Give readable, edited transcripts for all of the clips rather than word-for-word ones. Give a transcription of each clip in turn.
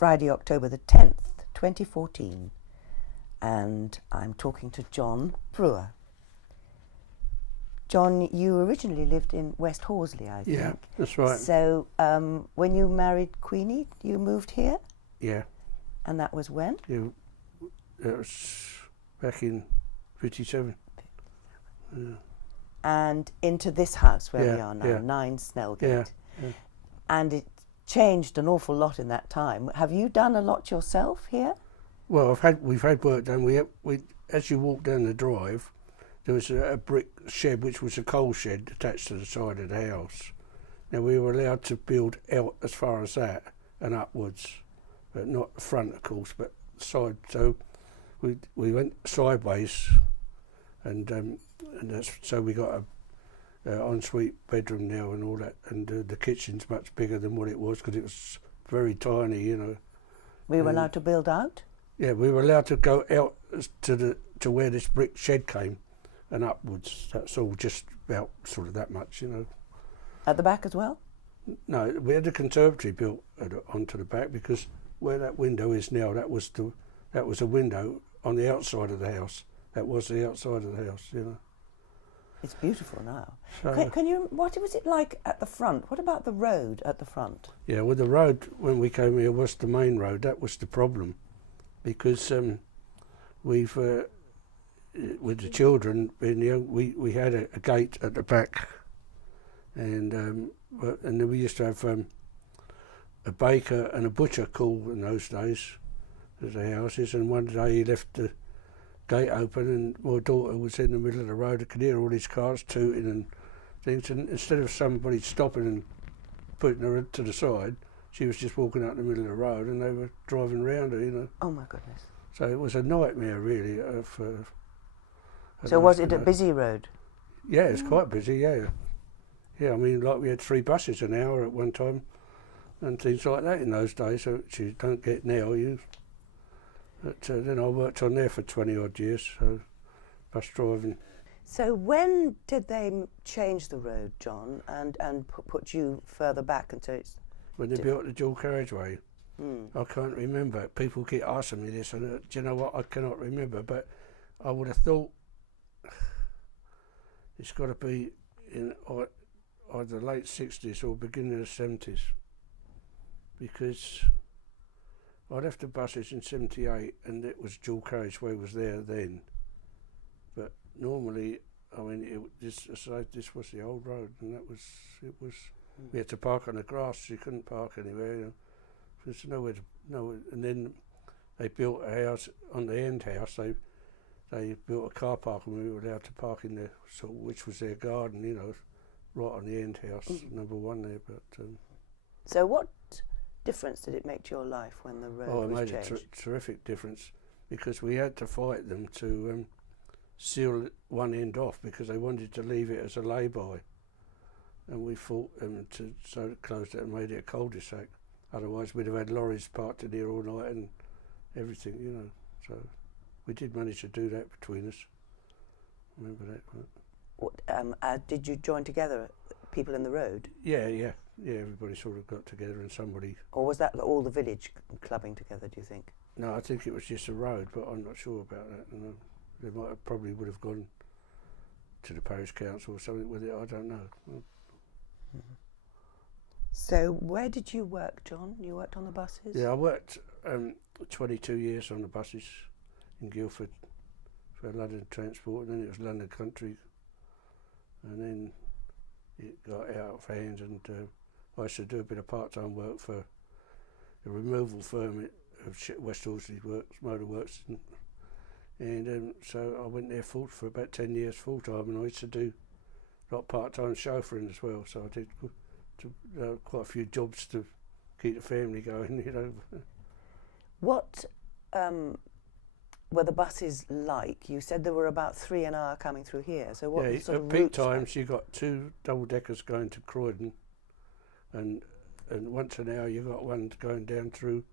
Friday, October the 10th, 2014, and I'm talking to John Brewer. John, you originally lived in West Horsley, I think. Yeah, that's right. So when you married Queenie, you moved here? Yeah. And that was when? That was back in 57. Yeah. And into this house where Yeah, we are now, yeah. 9 Snellgate. Yeah, yeah. And it changed an awful lot in that time. Have you done a lot yourself here? Well, we've had work done. We as you walk down the drive, there was a brick shed which was a coal shed attached to the side of the house. Now we were allowed to build out as far as that and upwards, but not the front, of course, but side. So we went sideways, and that's so we got a ensuite bedroom now and all that, and the kitchen's much bigger than what it was because it was very tiny, you know. We were allowed to build out? Yeah, we were allowed to go out to where this brick shed came and upwards. That's all just about sort of that much, you know. At the back as well? No, we had a conservatory built onto the back because where that window is now, that was a window on the outside of the house. That was the outside of the house, you know. It's beautiful now. So, Can you? What was it like at the front? What about the road at the front? yeah, well, the road when we came here was the main road. That was the problem, because we've with the children being young, we had a gate at the back, and then we used to have a baker and a butcher call in those days at the houses. And one day he left the gate open, and my daughter was in the middle of the road. I could hear all these cars tooting and things, and instead of somebody stopping and putting her to the side, she was just walking out in the middle of the road, and they were driving round her, you know. Oh my goodness! So it was a nightmare, really. So was it a busy road? Yeah, it's quite busy. Yeah, yeah. I mean, like we had 3 buses an hour at one time, and things like that in those days, which you don't get now. But then I worked on there for 20 odd years, so bus driving. So when did they change the road, John, and put you further back, and so it's When they built the dual carriageway, Mm. I can't remember. People keep asking me this, and do you know what? I cannot remember, but I would have thought it's got to be in either late 60s or beginning of the 70s, because I left the buses in 78, and it was dual carriageway was there then. But normally, I mean, this was the old road, and it was. We had to park on the grass. You couldn't park anywhere. You know. There's nowhere. And then they built a house on the end house. They built a car park, and we were allowed to park in there, which was their garden, you know, right on the end house, number 1 there. But So what difference did it make to your life when the road was changed? It made a terrific difference, because we had to fight them to seal one end off because they wanted to leave it as a lay-by, and we fought them so closed it and made it a cul-de-sac. Otherwise we'd have had lorries parked in here all night and everything, you know. So we did manage to do that between us. Remember that? What, did you join together, people in the road? Yeah. Everybody sort of got together, and somebody. Or was that all the village clubbing together, do you think? No, I think it was just a road, but I'm not sure about that. You know, they probably would have gone to the parish council or something with it. I don't know. Mm-hmm. So where did you work, John? You worked on the buses? Yeah, I worked 22 years on the buses in Guildford for London Transport, and then it was London Country, and then it got out of hand, and I used to do a bit of part-time work for a removal firm of West Horsley Motor Works, and so I went there for about 10 years full-time, and I used to do a lot of part-time chauffeuring as well, so I did quite a few jobs to keep the family going, you know. What were the buses like? You said there were about 3 an hour coming through here, so what sort of at peak routes times you got 2 double-deckers going to Croydon, and once an hour you got one going down through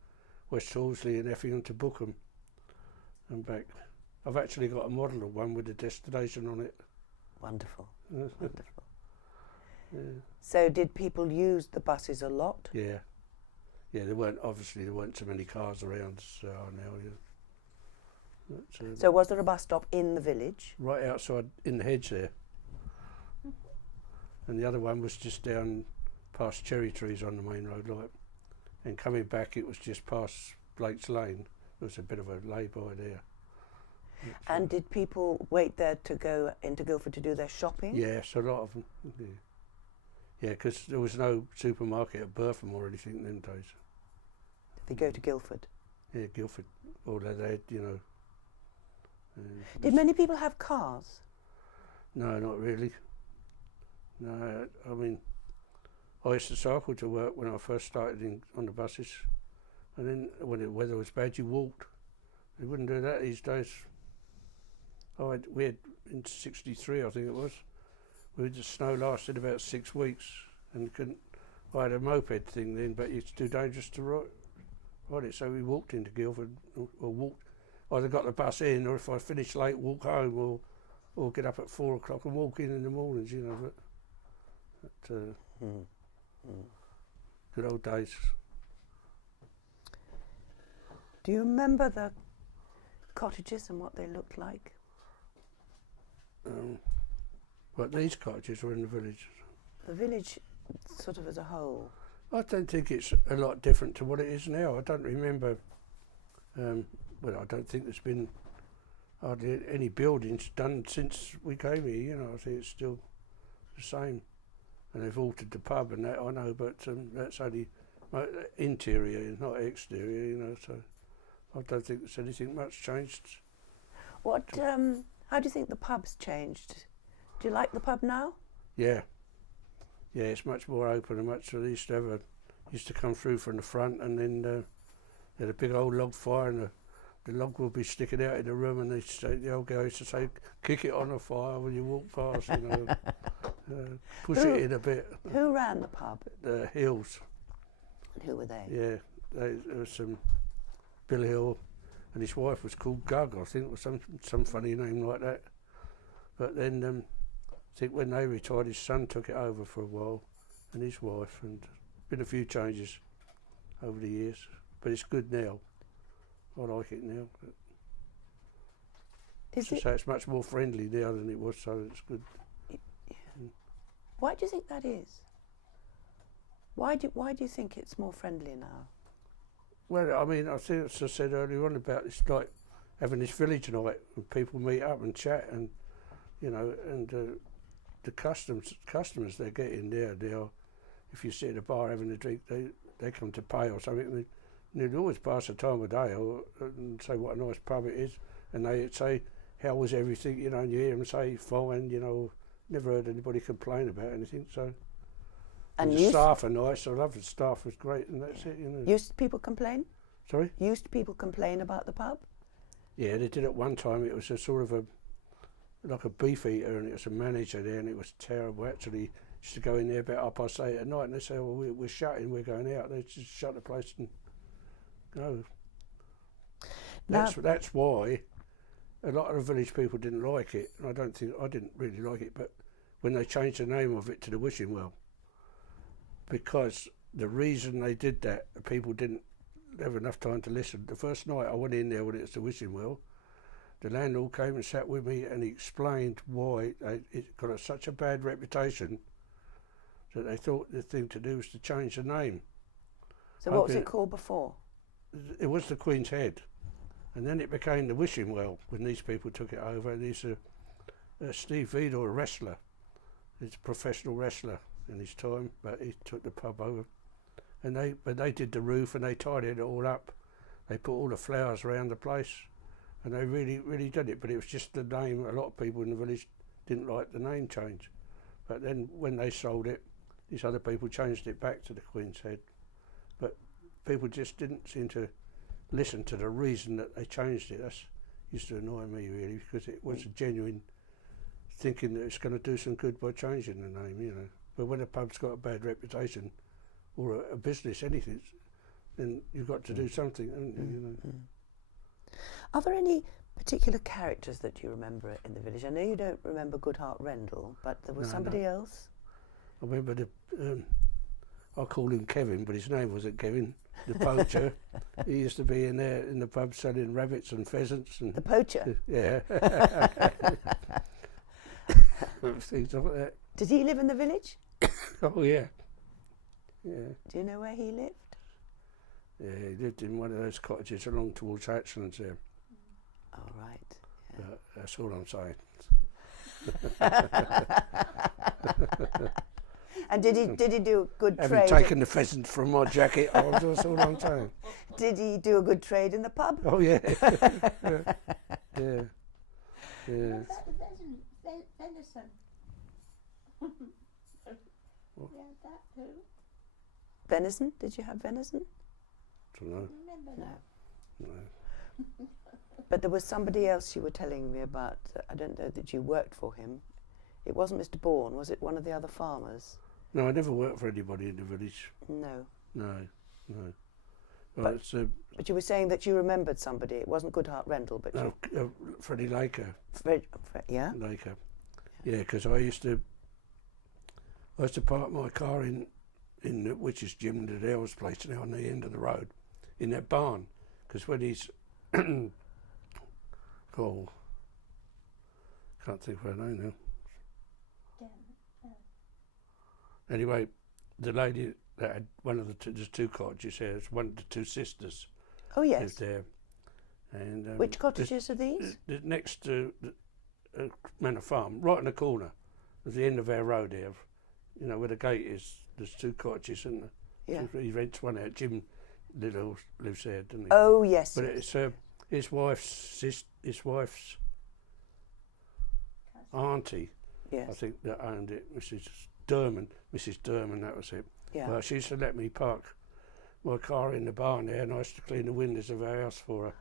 West Horsley and Effingham to Bookham and back. I've actually got a model of one with a destination on it. Wonderful. Wonderful. Yeah. So did people use the buses a lot? Yeah. Yeah, there weren't so many cars around as there are now. Yeah. But, So was there a bus stop in the village? right outside in the hedge there, and the other one was just down past cherry trees on the main road, like, and coming back it was just past Blake's Lane. There was a bit of a lay-by there. And did people wait there to go into Guildford to do their shopping? Yes, a lot of them. Yeah, because there was no supermarket at Burpham or anything in them days. They go to Guildford. Yeah, Guildford. All that they had, you know. Did many people have cars? No, not really. No, I mean, I used to cycle to work when I first started on the buses, and then when the weather was bad, you walked. They wouldn't do that these days. We had in '63, I think it was. The snow lasted about 6 weeks, and I had a moped thing then, but it's too dangerous to ride it. So we walked into Guildford, or walked. Either got the bus in, or if I finished late, walk home, or get up at 4 o'clock and walk in the mornings. You know, but good old days. Do you remember the cottages and what they looked like? But these cottages were in the village. The village, sort of as a whole. I don't think it's a lot different to what it is now. I don't remember. I don't think there's been hardly any buildings done since we came here. You know, I think it's still the same. And they've altered the pub and that, I know, but that's only interior, not exterior. You know, so I don't think there's anything much changed. What? How do you think the pub's changed? Do you like the pub now? Yeah, it's much more open and much. They used to come through from the front, and then they had a big old log fire, and the log would be sticking out in the room, and the old guy used to say, "Kick it on the fire when you walk past," you know, push it in a bit. Who ran the pub? The Hills. And who were they? Yeah, there was Bill Hill, and his wife was called Gug, I think, or some funny name like that. But then I think when they retired, his son took it over for a while, and his wife, and been a few changes over the years. But it's good now. I like it now. So it's much more friendly now than it was, so it's good. Why do you think that is? Why do you think it's more friendly now? Well, I mean, I think, as I said earlier on, about this, like having this village night and people meet up and chat, and you know, and the customers they're getting there, if you sit at a bar having a drink, they come to pay or something, and they'd always pass the time of day and say what a nice pub it is, and they'd say, how was everything, you know, and you hear them say fine, you know, never heard anybody complain about anything. So and the staff are nice. I love the staff, was great, and that's it, you know. Used people complain? Sorry? Used people complain about the pub? Yeah, they did at one time. It was a sort of like a beef eater, and it was a manager there, and it was terrible. Actually, used to go in there about 8:30 at night, and they say, well, we're shutting, we're going out. They just shut the place and go. That's why a lot of the village people didn't like it. I didn't really like it, but when they changed the name of it to the Wishing Well, because the reason they did that, people didn't have enough time to listen. The first night I went in there when it was the Wishing Well, the landlord came and sat with me, and he explained why it got such a bad reputation that they thought the thing to do was to change the name. So what was it called before? It was the Queen's Head, and then it became the Wishing Well when these people took it over. And he's Steve Vidal, a wrestler. He's a professional wrestler in his time, but he took the pub over. And they did the roof, and they tidied it all up. They put all the flowers around the place, and they really, really did it. But it was just the name. A lot of people in the village didn't like the name change. But then when they sold it, these other people changed it back to the Queen's Head. But people just didn't seem to listen to the reason that they changed it. That used to annoy me, really, because it was a genuine thinking that it's going to do some good by changing the name, you know. But when a pub's got a bad reputation, or a business, anything, then you've got to do something, you know. Are there any particular characters that you remember in the village? I know you don't remember Goodhart Rendell, but there was somebody else. I remember I call him Kevin, but his name wasn't Kevin, the poacher. He used to be in there in the pub selling rabbits and pheasants. And The poacher. yeah. Things like that. Did he live in the village? Oh, yeah. Yeah. Do you know where he lived? Yeah, he lived in one of those cottages along towards Hatchlands there. Oh, right. Yeah. That's all I'm saying. And did he do a good Having trade? taken the pheasant from my jacket, that's all I'm saying. Did he do a good trade in the pub? Oh, yeah. Yeah. Yeah. Yeah. What about the venison? Yeah, that too. Venison? Did you have venison? Don't know. Remember No. that? No. But there was somebody else you were telling me about. I don't know that you worked for him. It wasn't Mr. Bourne, was it one of the other farmers? No, I never worked for anybody in the village. No. No, no. Well, But- it's But you were saying that you remembered somebody. It wasn't Goodhart Rendell, but no, Freddie Laker. yeah? Laker. Yeah, because I used to park my car in the, which is Jim Liddell's place now on the end of the road, in that barn. Because when he's called, can't think of her name now. Anyway, the lady that had one of there's two cottages there, it's one of the two sisters Oh, yes. lived there. And Which cottages are these? next to the Manor Farm, right in the corner, at the end of our road here, you know, where the gate is, there's two cottages, and Yeah. he rents one out. Jim Little lives there, doesn't he? Oh, yes. But it's his wife's auntie, I Yes. think, that owned it, Mrs. Durman, that was it. Yeah. Well, she used to let me park my car in the barn there, and I used to clean the windows of our house for her.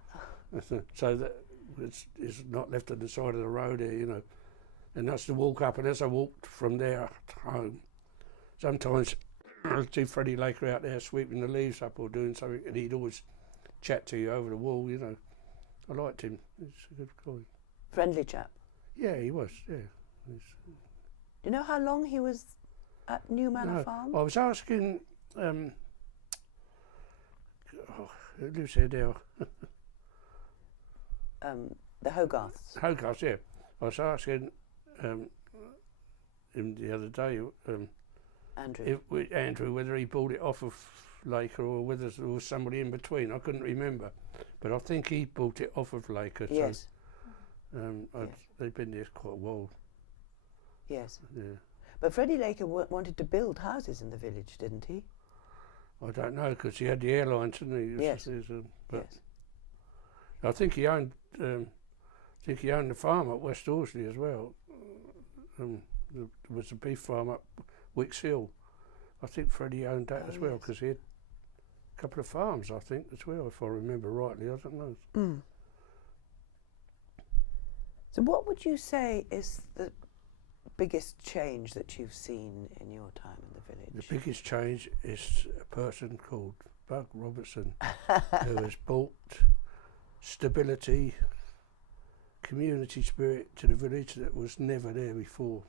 So that it's not left on the side of the road here, you know. And that's to walk up, and as I walked from there home, sometimes I'd see Freddie Laker out there sweeping the leaves up or doing something, and he'd always chat to you over the wall, you know. I liked him. He's a good guy. Friendly chap. Yeah, he was, yeah. Do you know how long he was at New Manor Farm? I was asking, who lives here now? The Hogarths. Hogarth, yeah. I was asking him the other day, Andrew. Andrew, whether he bought it off of Laker or whether there was somebody in between. I couldn't remember, but I think he bought it off of Laker. Yes. So, Yes. they've been there quite a while. Yes. Yeah. But Freddie Laker wanted to build houses in the village, didn't he? I don't know, because he had the airlines, didn't he? Yes. But Yes. I think he owned. The farm at West Horsley as well. There was a beef farm up Wicks Hill. I think Freddie owned that as well, yes. because he had a couple of farms, I think, as well, if I remember rightly. I don't know. Mm. So what would you say is the biggest change that you've seen in your time in the The village? biggest change is a person called Bug Robertson, who has brought stability, community spirit to the village that was never there before,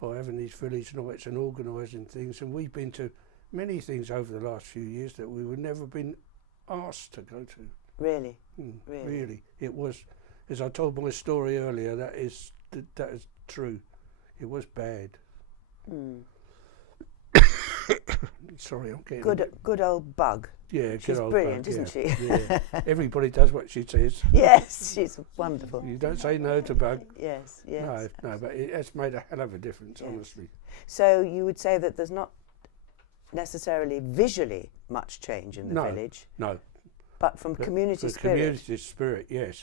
by having these village nights and organising things. And we've been to many things over the last few years that we would never been asked to go to. Really? Really. It was, as I told my story earlier, that is true. It was bad. Mm. Sorry, I'm getting... Good old Bug. Yeah, good She's old brilliant, Bug, isn't yeah. she? Yeah. Everybody does what she says. Yes, she's wonderful. You don't say no to Bug. Yes, yes. No, but it's made a hell of a difference, Yes. honestly. So you would say that there's not necessarily visually much change in the No, village, No. but from But community for spirit. community spirit, yes,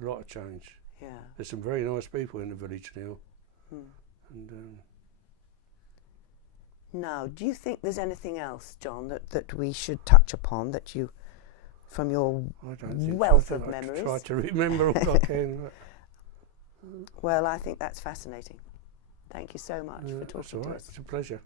a lot of change. Yeah. There's some very nice people in the village now. Hmm. And Now, do you think there's anything else, John, that we should touch upon that you, from your I don't think wealth I of think I memories? try to remember all I can. Well, I think that's fascinating. Thank you so much for That's talking all to right. us. It's a pleasure.